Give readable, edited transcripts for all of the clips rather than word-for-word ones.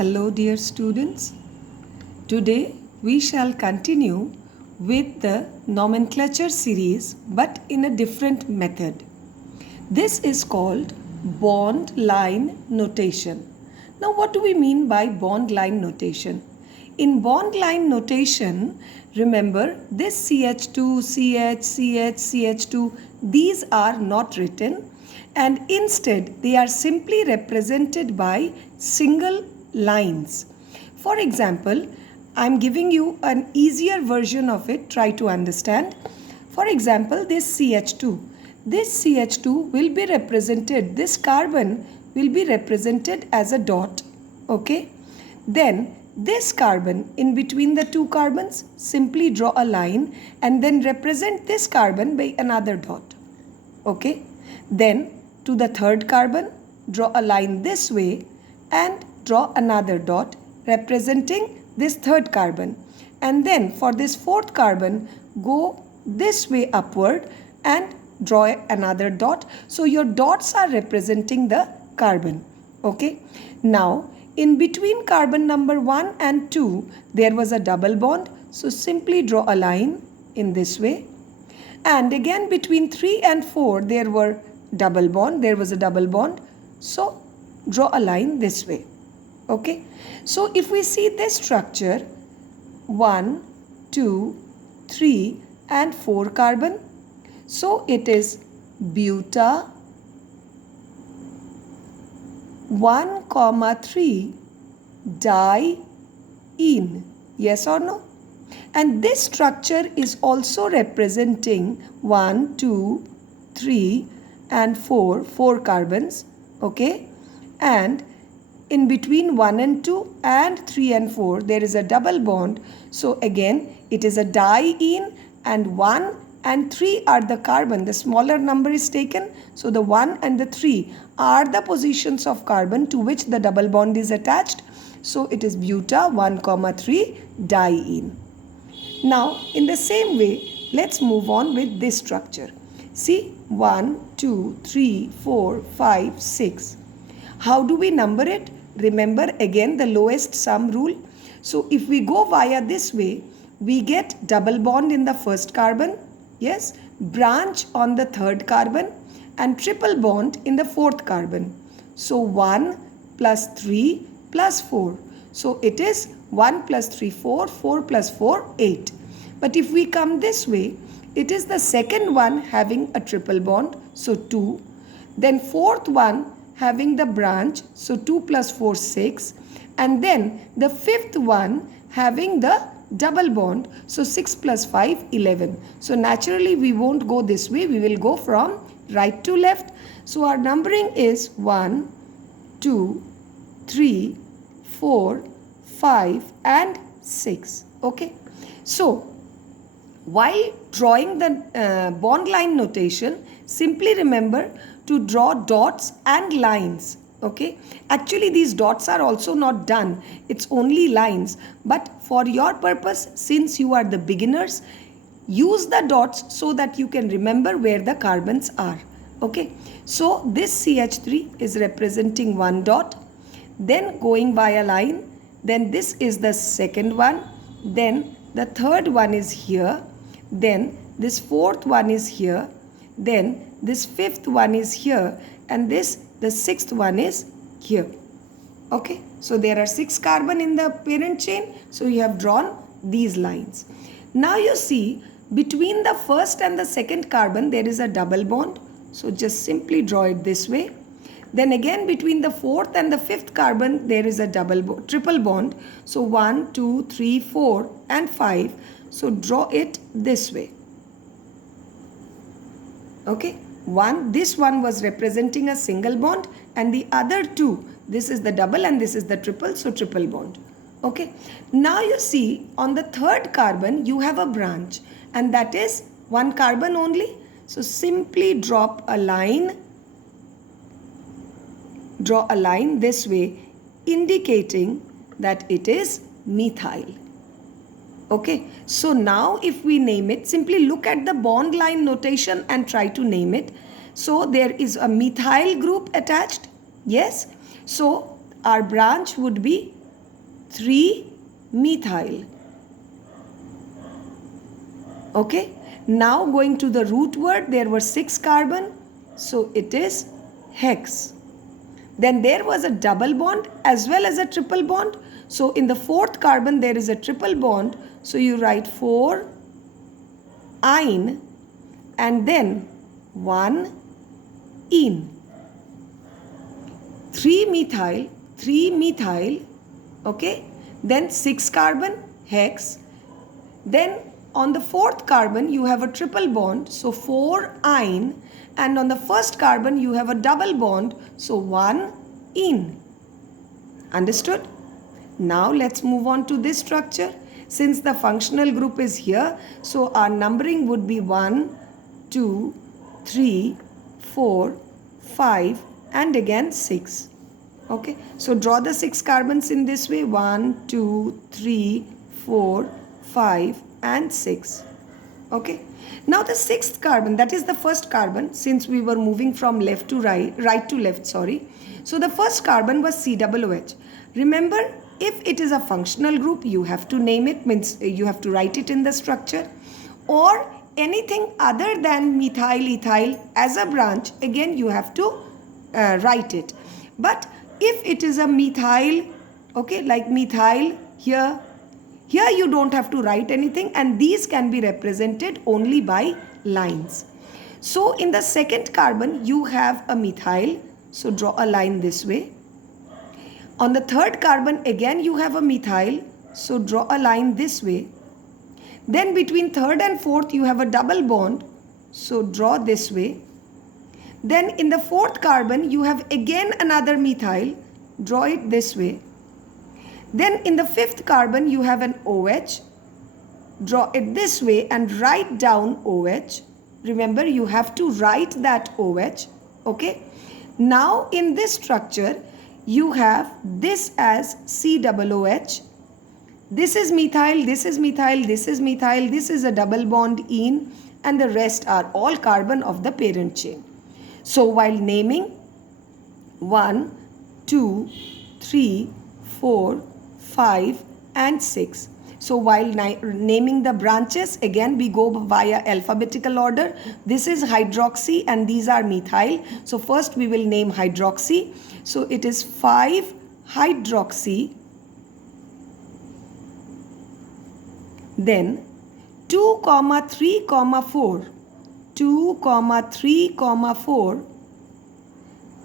Hello, dear students. Today we shall continue with the nomenclature series but in a different method. This is called bond line notation. Now, what do we mean by bond line notation? In bond line notation, remember this CH2, CH, CH, CH2, these are not written and instead they are simply represented by single lines. For example, I am giving you an easier version of it, try to understand. For example, this CH2. This CH2 will be represented, this carbon will be represented as a dot. Okay. Then this carbon in between the two carbons, simply draw a line and then represent this carbon by another dot. Okay. Then to the third carbon, draw a line this way and draw another dot representing this third carbon. And then for this fourth carbon, go this way upward and draw another dot. So your dots are representing the carbon. Okay. Now in between carbon number 1 and 2, there was a double bond. So simply draw a line in this way. And again between 3 and 4, there was a double bond. So draw a line this way. Okay. So if we see this structure, 1, 2, 3 and 4 carbon. So it is buta 1,3 diene. Yes or no? And this structure is also representing 1, 2, 3 and 4 carbons. Okay. And in between 1 and 2 and 3 and 4, there is a double bond. So again, it is a diene and 1 and 3 are the carbon. The smaller number is taken. So the 1 and the 3 are the positions of carbon to which the double bond is attached. So it is buta 1,3 diene. Now in the same way, let's move on with this structure. See 1, 2, 3, 4, 5, 6. How do we number it? Remember again the lowest sum rule. So if we go via this way, we get double bond in the first carbon. Yes, branch on the third carbon and triple bond in the fourth carbon. So 1 plus 3 plus 4. So it is 1 plus 3, 4, 4 plus 4, 8. But if we come this way, it is the second one having a triple bond. So 2. Then fourth one having the branch. So 2 plus 4, 6. And then the fifth one having the double bond. So 6 plus 5, 11. So naturally we won't go this way. We will go from right to left. So our numbering is 1, 2, 3, 4, 5 and 6. Okay. So while drawing the bond line notation, simply remember to draw dots and lines. Okay. Actually these dots are also not done. It's only lines. But for your purpose, since you are the beginners, use the dots so that you can remember where the carbons are. Okay. So this CH3 is representing one dot. Then going by a line. Then this is the second one. Then the third one is here. Then this fourth one is here. Then this fifth one is here. And the sixth one is here. Okay. So there are 6 carbon in the parent chain. So you have drawn these lines. Now you see between the first and the second carbon there is a double bond. So just simply draw it this way. Then again between the fourth and the fifth carbon there is a triple bond. So 1, 2, 3, 4 and 5. So draw it this way. Okay. This one was representing a single bond and the other two, this is the double and this is the triple, so triple bond. Okay. Now you see on the third carbon you have a branch and that is one carbon only. So simply draw a line this way indicating that it is methyl. Okay. So now if we name it, simply look at the bond line notation and try to name it. So there is a methyl group attached. Yes. So our branch would be 3 methyl. Okay, now going to the root word, there were 6 carbon, so it is hex. Then there was a double bond as well as a triple bond. So in the 4th carbon there is a triple bond, so you write 4 ine and then 1 ene. 3 methyl, okay, then 6 carbon hex. Then on the 4th carbon you have a triple bond, so 4 ine, and on the 1st carbon you have a double bond, so 1 ene. Understood? Now let's move on to this structure. Since the functional group is here, so our numbering would be 1, 2, 3, 4, 5 and again 6. Okay, so draw the 6 carbons in this way, 1, 2, 3, 4, 5 and 6. Okay, now the 6th carbon, that is the 1st carbon, since we were moving from left to right to left, sorry. So the 1st carbon was COOH. Remember, if it is a functional group, you have to name it, means you have to write it in the structure, or anything other than methyl ethyl as a branch, again you have to write it. But if it is a methyl, okay, like methyl here you don't have to write anything, and these can be represented only by lines. So in the 2nd carbon you have a methyl, so draw a line this way. On the 3rd carbon again you have a methyl, so draw a line this way. Then between 3rd and 4th you have a double bond, so draw this way. Then in the 4th carbon you have again another methyl, draw it this way. Then in the 5th carbon you have an OH, draw it this way and write down OH. Remember, you have to write that OH. Okay, now in this structure you have this as COOH. This is methyl, this is methyl, this is methyl, this is a double bond ene, and the rest are all carbon of the parent chain. So while naming 1, 2, 3, 4, 5 and 6. So while naming the branches, again we go via alphabetical order. This is hydroxy and these are methyl. So first we will name hydroxy. So it is 5 hydroxy. Then 2, 3, 4. 2, 3, 4.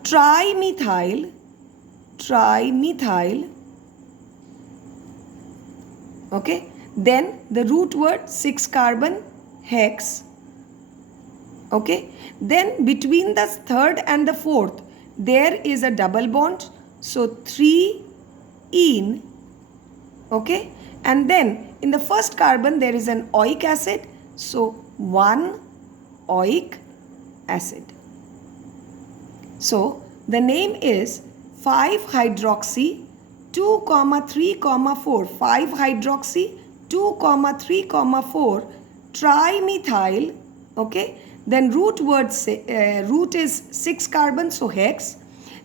Trimethyl. Okay, then the root word 6 carbon hex. Okay, then between the 3rd and the 4th there is a double bond, so 3 ene. Okay, and then in the 1st carbon there is an oic acid, so 1 oic acid. So the name is 5 hydroxy 2, 3, 4, 5 hydroxy 2, 3, 4 trimethyl. Okay, then root is 6 carbon, so hex.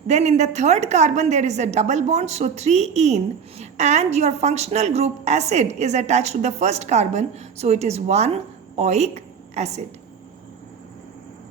Then in the 3rd carbon there is a double bond, so 3 ene, and your functional group acid is attached to the 1st carbon, so it is 1 oic acid.